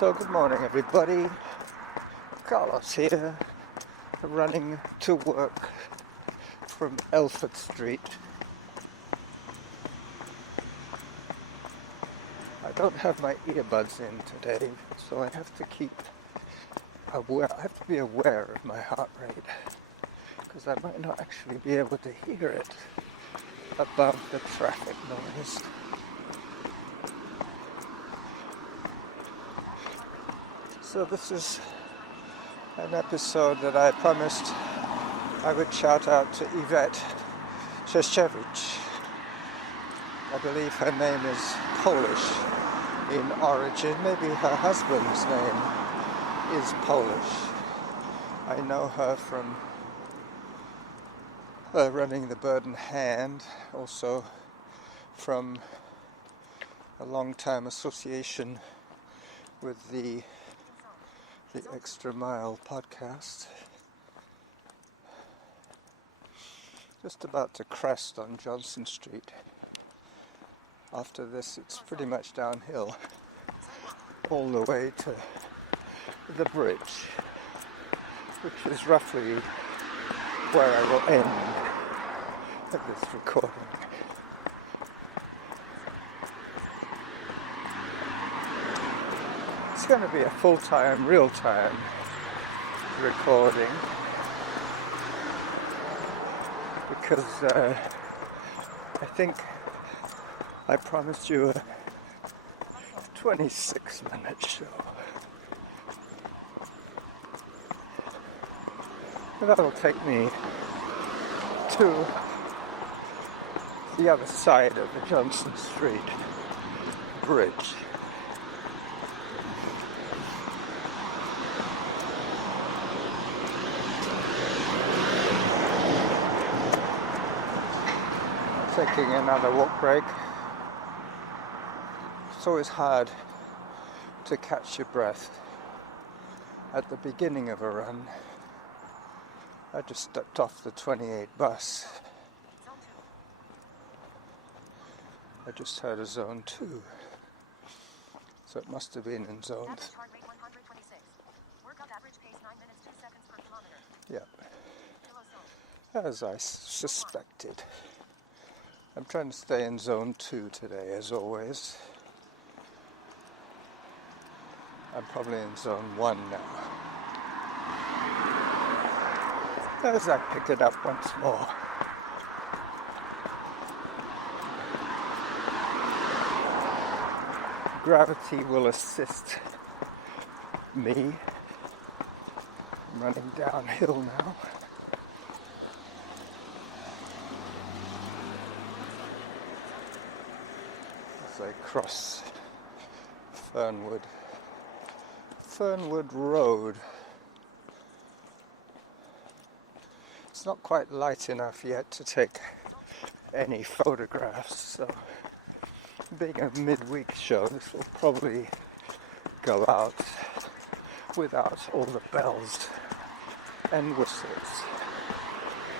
So good morning everybody, Carlos here, running to work from Elford Street. I don't have my earbuds in today, so I have to be aware of my heart rate, because I might not actually be able to hear it above the traffic noise. So this is an episode that I promised I would shout out to Yvette. I believe her name is Polish in origin. Maybe her husband's name is Polish. I know her from running the Bird in Hand, also from a long-time association with the Extra Mile podcast. Just about to crest on Johnston Street. After this, it's pretty much downhill all the way to the bridge, which is roughly where I will end of this recording. It's going to be a full-time, real-time recording because I think I promised you a 26-minute show. And that'll take me to the other side of the Johnston Street Bridge. Taking another walk break. It's always hard to catch your breath at the beginning of a run. I just stepped off the 28 bus. I just heard a zone 2. So it must have been in zone 3. Yeah. As I suspected. I'm trying to stay in zone 2 today, as always. I'm probably in zone 1 now. As I pick it up once more. Gravity will assist me. I'm running downhill now. I cross Fernwood Road. It's not quite light enough yet to take any photographs, so being a midweek show, this will probably go out without all the bells and whistles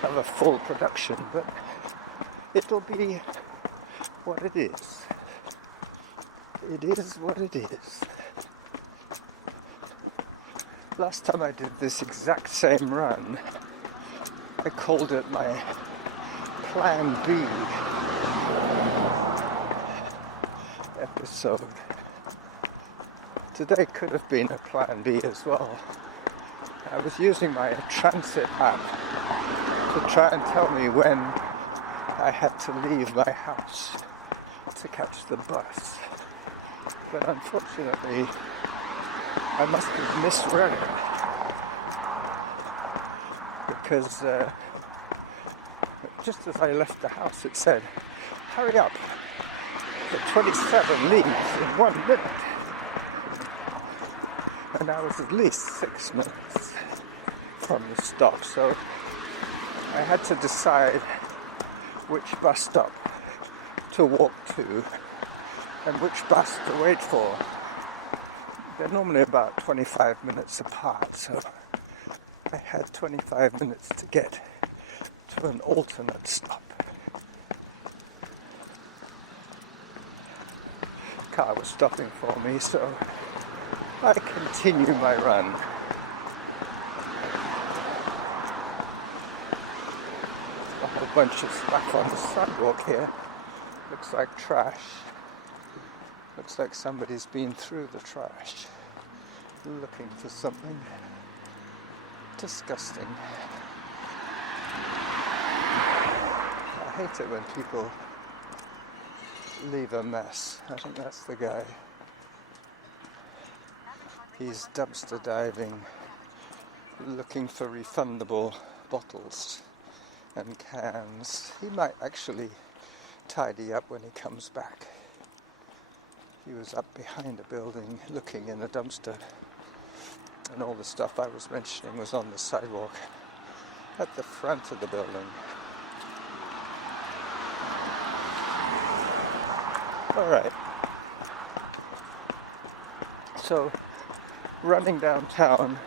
of a full production, but it'll be what it is. It is what it is. Last time I did this exact same run, I called it my Plan B episode. Today could have been a Plan B as well. I was using my transit app to try and tell me when I had to leave my house to catch the bus. But unfortunately, I must have misread it. Because just as I left the house, it said, "Hurry up, the 27 leaves in 1 minute." And I was at least 6 minutes from the stop, so I had to decide which bus stop to walk to and which bus to wait for. They're normally about 25 minutes apart, so I had 25 minutes to get to an alternate stop. Car was stopping for me, so I continue my run. A whole bunch of stuff on the sidewalk here. Looks like trash. Looks like somebody's been through the trash looking for something. Disgusting. I hate it when people leave a mess. I think that's the guy. He's dumpster diving, looking for refundable bottles and cans. He might actually tidy up when he comes back. He was up behind a building looking in a dumpster, and all the stuff I was mentioning was on the sidewalk at the front of the building. Alright, so running downtown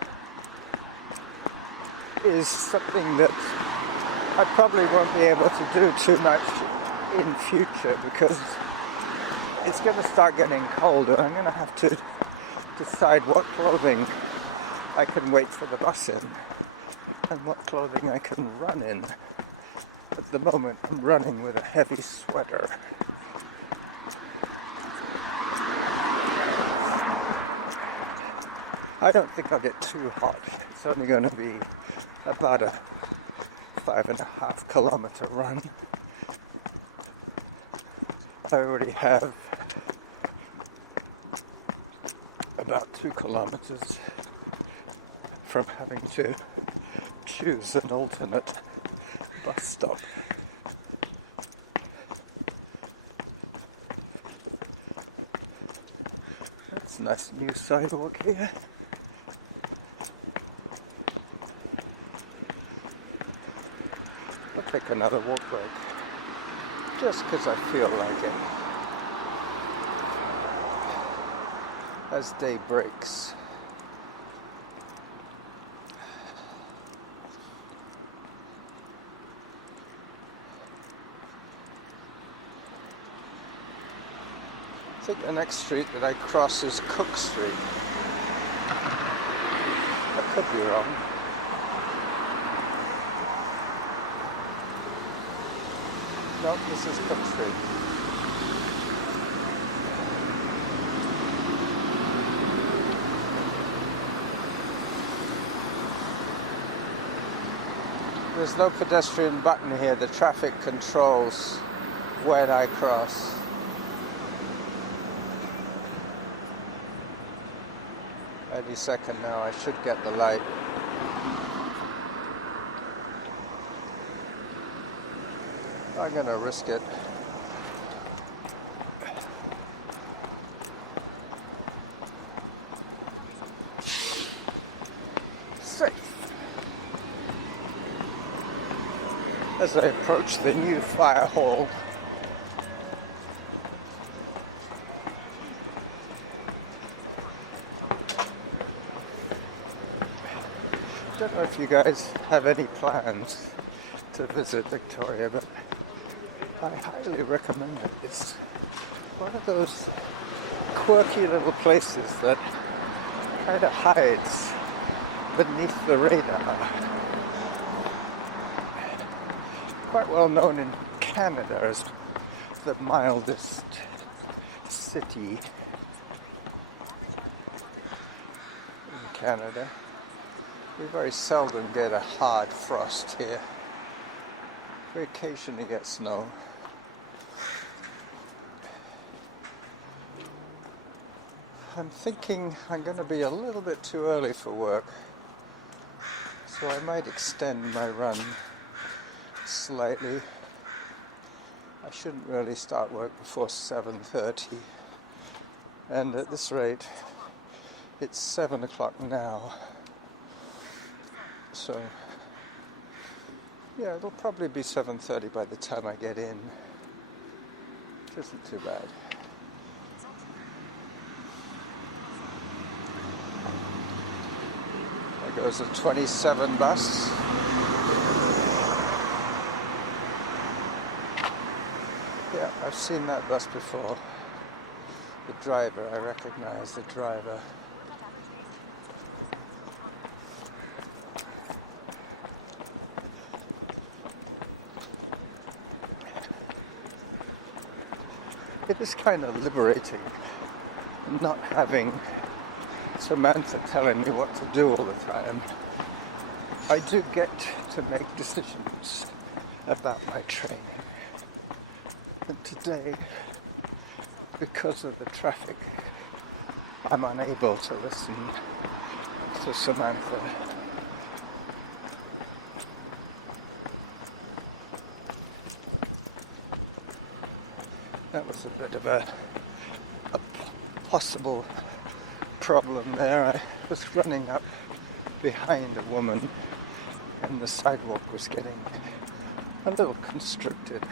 is something that I probably won't be able to do too much in future because it's going to start getting colder. I'm going to have to decide what clothing I can wait for the bus in and what clothing I can run in. At the moment I'm running with a heavy sweater. I don't think I'll get too hot. It's only going to be about a 5.5 kilometer run. I already have about 2 kilometers from having to choose an alternate bus stop. That's a nice new sidewalk here. I'll take another walk break, just because I feel like it. As day breaks. I think the next street that I cross is Cook Street. I could be wrong. No, this is Cook Street. There's no pedestrian button here. The traffic controls when I cross. Any second now I should get the light. I'm gonna risk it. Safe. As I approach the new fire hall. I don't know if you guys have any plans to visit Victoria, but I highly recommend it. It's one of those quirky little places that kind of hides beneath the radar. Quite well known in Canada as the mildest city in Canada. We very seldom get a hard frost here. We occasionally get snow. I'm thinking I'm going to be a little bit too early for work, so I might extend my run slightly. I shouldn't really start work before 7:30, and at this rate it's 7 o'clock now, so yeah, it'll probably be 7:30 by the time I get in. It isn't too bad. There goes a 27 bus. Yeah, I've seen that bus before. The driver, I recognize the driver. it is kind of liberating not having Samantha telling me what to do all the time. I do get to make decisions about my training. And today, because of the traffic, I'm unable to listen to Samantha. That was a bit of a possible problem there. I was running up behind a woman and the sidewalk was getting a little constricted,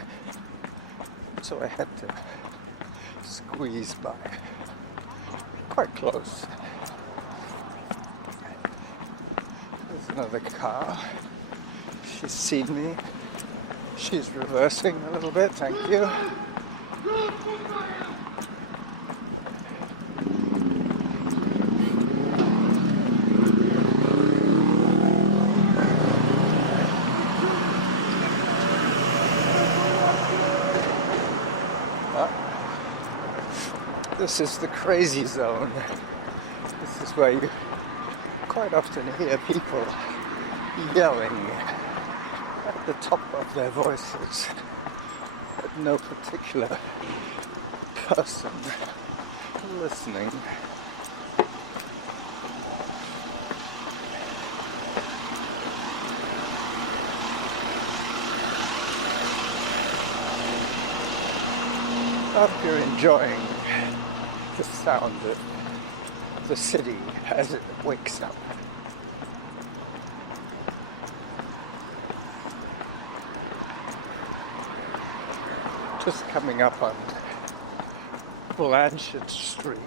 so I had to squeeze by. Quite close. There's another car. She's seen me. She's reversing a little bit, thank you. This is the crazy zone. This is where you quite often hear people yelling at the top of their voices at no particular person listening. I hope you're enjoying the sound of the city as it wakes up. Just coming up on Blanchard Street.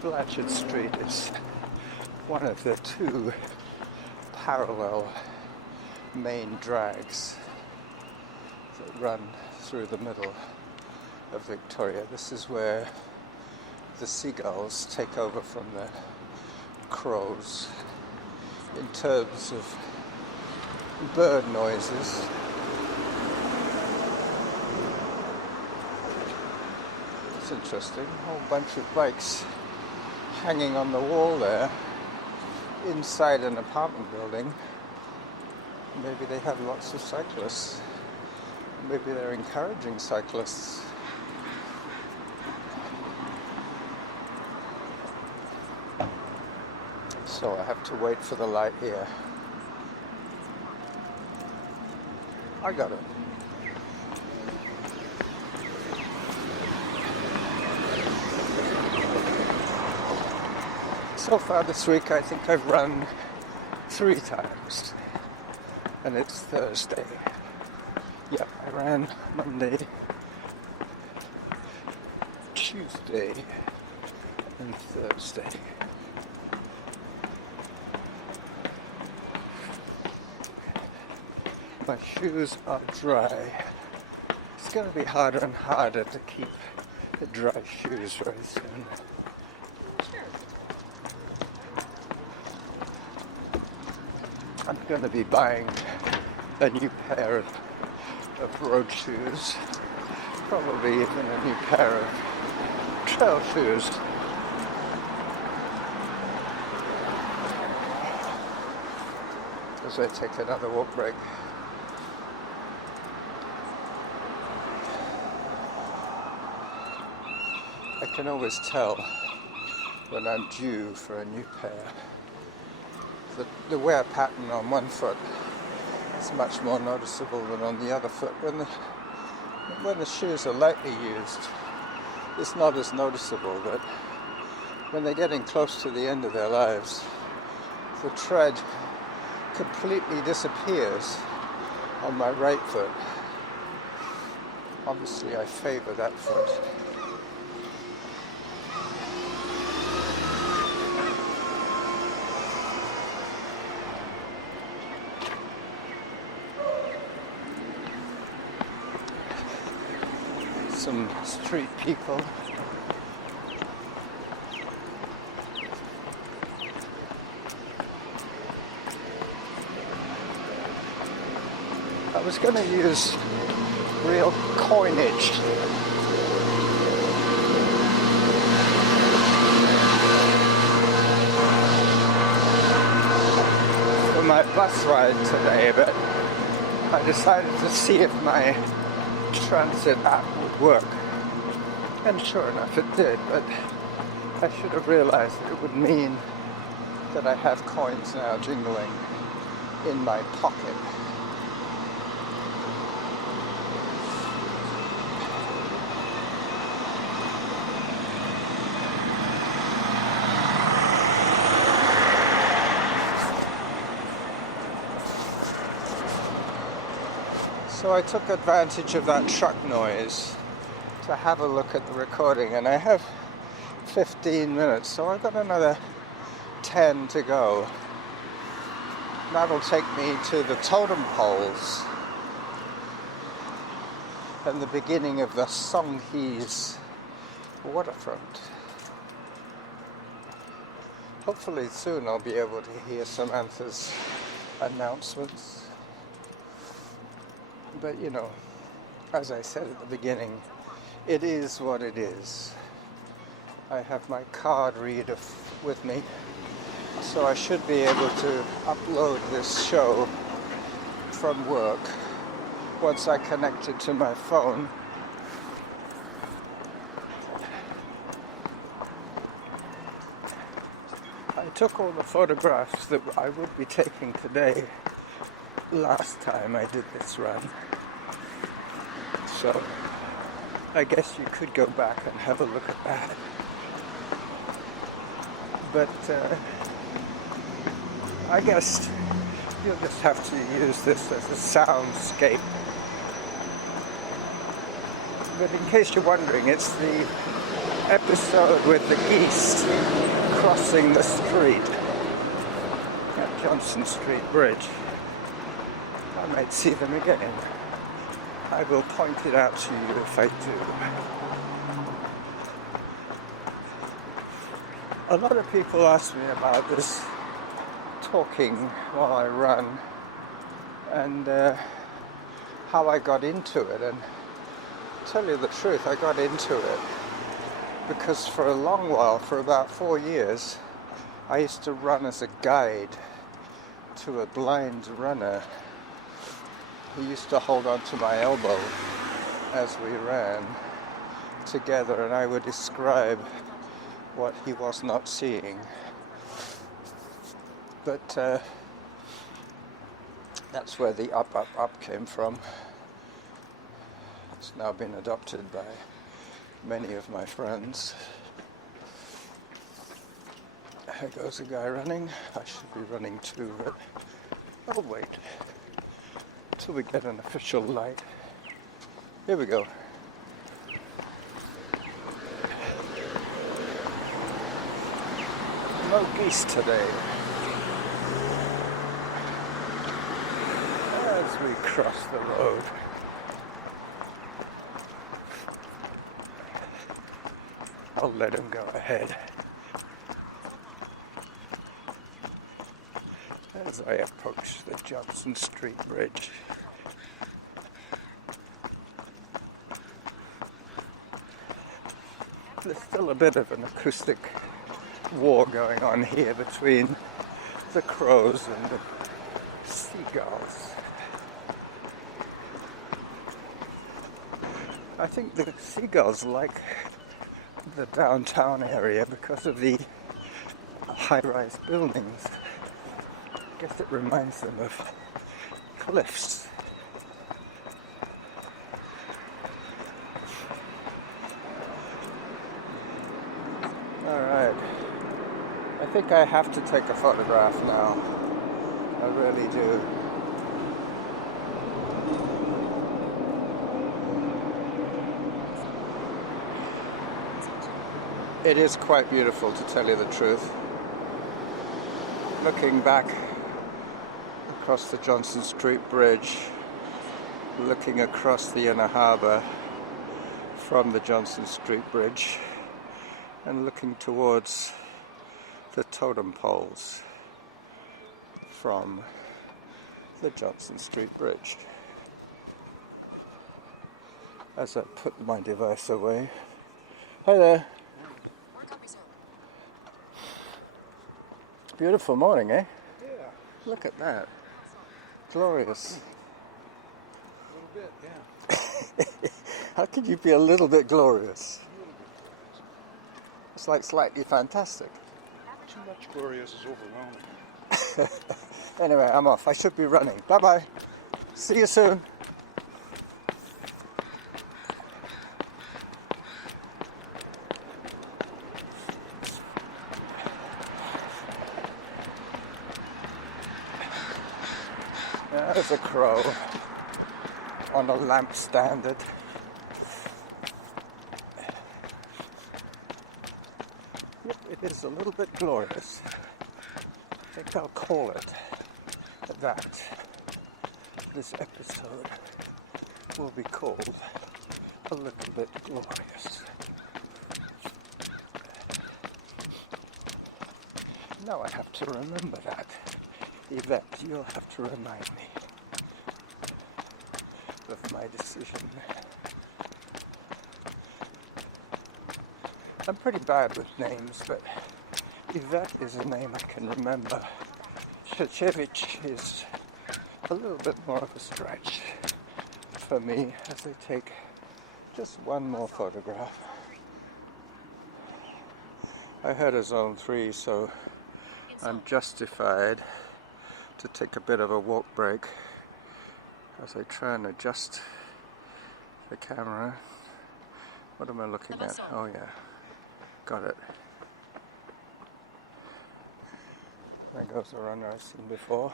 Blanchard Street is one of the two parallel main drags that run through the middle of Victoria. This is where the seagulls take over from the crows in terms of bird noises. It's interesting, a whole bunch of bikes hanging on the wall there inside an apartment building. Maybe they have lots of cyclists. Maybe they're encouraging cyclists. So I have to wait for the light here. I got it. So far this week I think I've run 3 times. And it's Thursday. Yep, I ran Monday, Tuesday, and Thursday. My shoes are dry. It's going to be harder and harder to keep the dry shoes very soon. I'm going to be buying a new pair of road shoes, probably even a new pair of trail shoes. As I take another walk break. I can always tell when I'm due for a new pair. The wear pattern on one foot is much more noticeable than on the other foot. When the shoes are lightly used, it's not as noticeable, but when they're getting close to the end of their lives, the tread completely disappears on my right foot. Obviously, I favor that foot. Some street people. I was going to use real coinage. For my bus ride today, but I decided to see if my transit app would work. And sure enough it did, but I should have realized that it would mean that I have coins now jingling in my pocket. So I took advantage of that truck noise to have a look at the recording, and I have 15 minutes, so I've got another 10 to go. That'll take me to the totem poles and the beginning of the Songhees waterfront. Hopefully soon I'll be able to hear Samantha's announcements. But you know, as I said at the beginning, it is what it is. I have my card reader with me, so I should be able to upload this show from work once I connect it to my phone. I took all the photographs that I would be taking today last time I did this run, so I guess you could go back and have a look at that. But I guess you'll just have to use this as a soundscape. But in case you're wondering, it's the episode with the geese crossing the street at Johnston Street Bridge. I might see them again. I will point it out to you if I do. A lot of people ask me about this talking while I run and how I got into it. And to tell you the truth, I got into it because for a long while, for about 4 years, I used to run as a guide to a blind runner who used to hold on to my elbow as we ran together, and I would describe what he was not seeing. But that's where the up, up, up came from. It's now been adopted by many of my friends. Here goes a guy running. I should be running too, but I'll wait till we get an official light. Here we go. No geese today. As we cross the road. I'll let him go ahead. As I approach the Johnston Street Bridge. There's still a bit of an acoustic war going on here between the crows and the seagulls. I think the seagulls like the downtown area because of the high-rise buildings. I guess it reminds them of cliffs. Alright, I think I have to take a photograph now. I really do. It is quite beautiful, to tell you the truth. Looking back across the Johnston Street Bridge, looking across the inner harbour from the Johnston Street Bridge, and looking towards the totem poles from the Johnston Street Bridge. as I put my device away. Hi there. Beautiful morning, eh? Yeah, Look at that. Glorious. a little bit, yeah. How could you be a little bit glorious? It's like slightly fantastic. Too much glorious is overwhelming. Anyway, I'm off. I should be running. Bye-bye. See you soon. There's a crow on a lamp standard. Yep, it is a little bit glorious. I think I'll call it that. This episode will be called A Little Bit Glorious. Now I have to remember that. Yvette, you'll have to remind me of my decision. I'm pretty bad with names, but Yvette is a name I can remember. Shachevich is a little bit more of a stretch for me as I take just one more photograph. I heard a zone 3, so I'm justified to take a bit of a walk break as I try and adjust the camera. What am I looking at? Oh yeah, got it. There goes a runner I've seen before.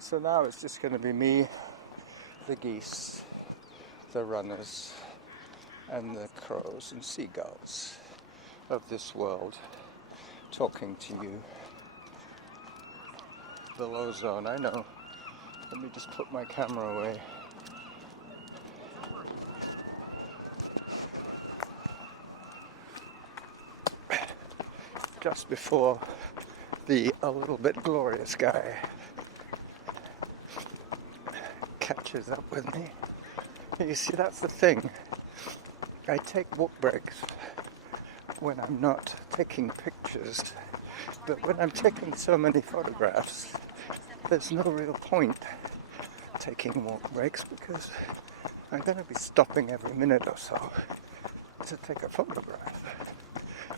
So now it's just going to be me, the geese, the runners, and the crows and seagulls of this world talking to you. The low zone, I know. Let me just put my camera away. Just before the a little bit glorious guy catches up with me. You see, that's the thing. I take walk breaks when I'm not taking pictures, but when I'm taking so many photographs, there's no real point taking walk breaks because I'm going to be stopping every minute or so to take a photograph,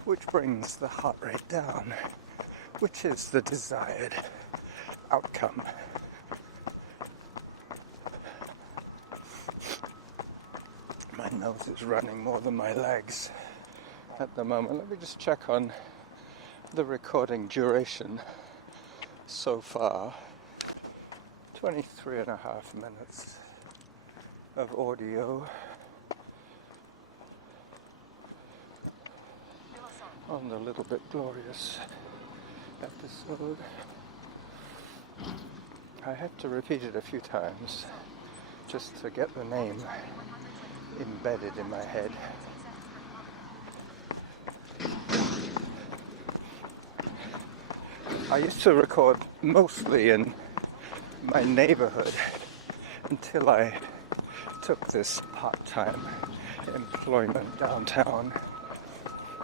which brings the heart rate down, which is the desired outcome. My nose is running more than my legs at the moment. Let me just check on the recording duration so far. 23 and a half minutes of audio on the Little Bit Glorious episode. I had to repeat it a few times just to get the name embedded in my head. I used to record mostly in my neighborhood until I took this part-time employment downtown,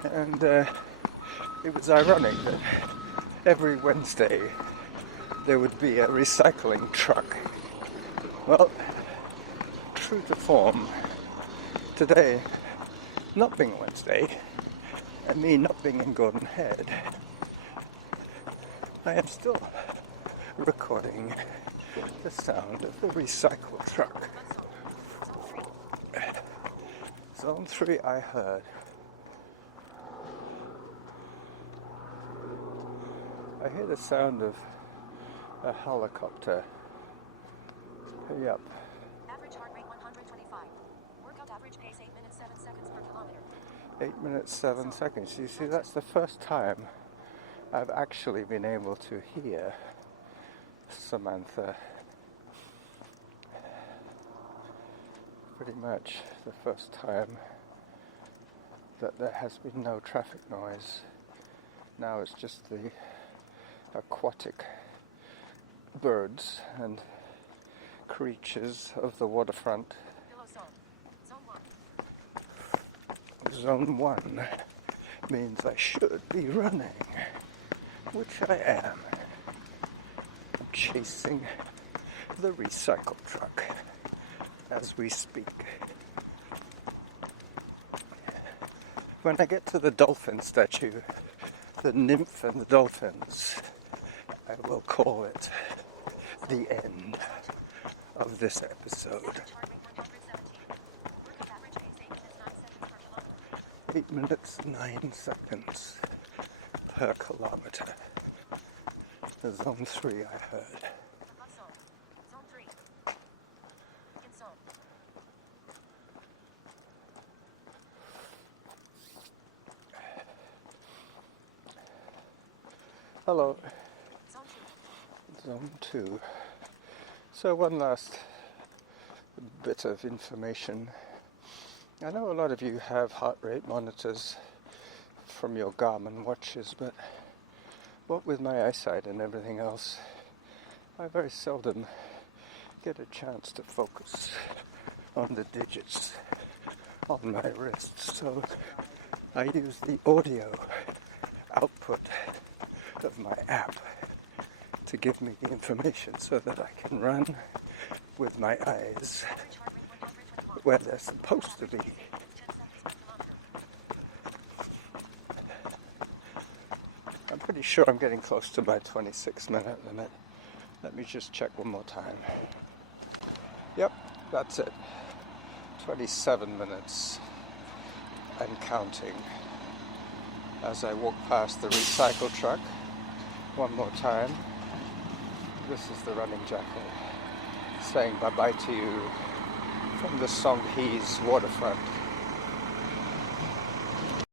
and it was ironic that every Wednesday there would be a recycling truck. Well, true to form, today not being Wednesday and me not being in Gordon Head, I am still recording the sound of the recycle truck. Zone 3 I heard. I hear the sound of a helicopter. Yep. Average heart rate 125. Workout average pace 8 minutes 7 seconds per kilometer. 8 minutes 7 seconds. You see, that's the first time I've actually been able to hear Samantha. Pretty much the first time that there has been no traffic noise. Now it's just the aquatic birds and creatures of the waterfront. Below zone. Zone 1. Zone 1 means I should be running, which I am. I'm chasing the recycle truck as we speak. When I get to the dolphin statue, the nymph and the dolphins, I will call it the end of this episode. Charging 117. Workout average pace 8 minutes 9 seconds per 8 minutes 9 seconds per kilometer. kilometer. The zone 3 I heard. Above zone. Zone 3. In zone. Hello, Zone 2. zone 2. So one last bit of information. I know a lot of you have heart rate monitors from your Garmin watches, but what with my eyesight and everything else, I very seldom get a chance to focus on the digits on my wrist. So I use the audio output of my app to give me the information so that I can run with my eyes Average heart rate 121. where they're supposed to be. 10 seconds per kilometer. I'm pretty sure I'm getting close to my 26-minute limit. Let me just check one more time. Yep, that's it. 27 minutes and counting. As I walk past the recycle truck, one more time. This is the running jacket saying bye-bye to you from the Songhees waterfront.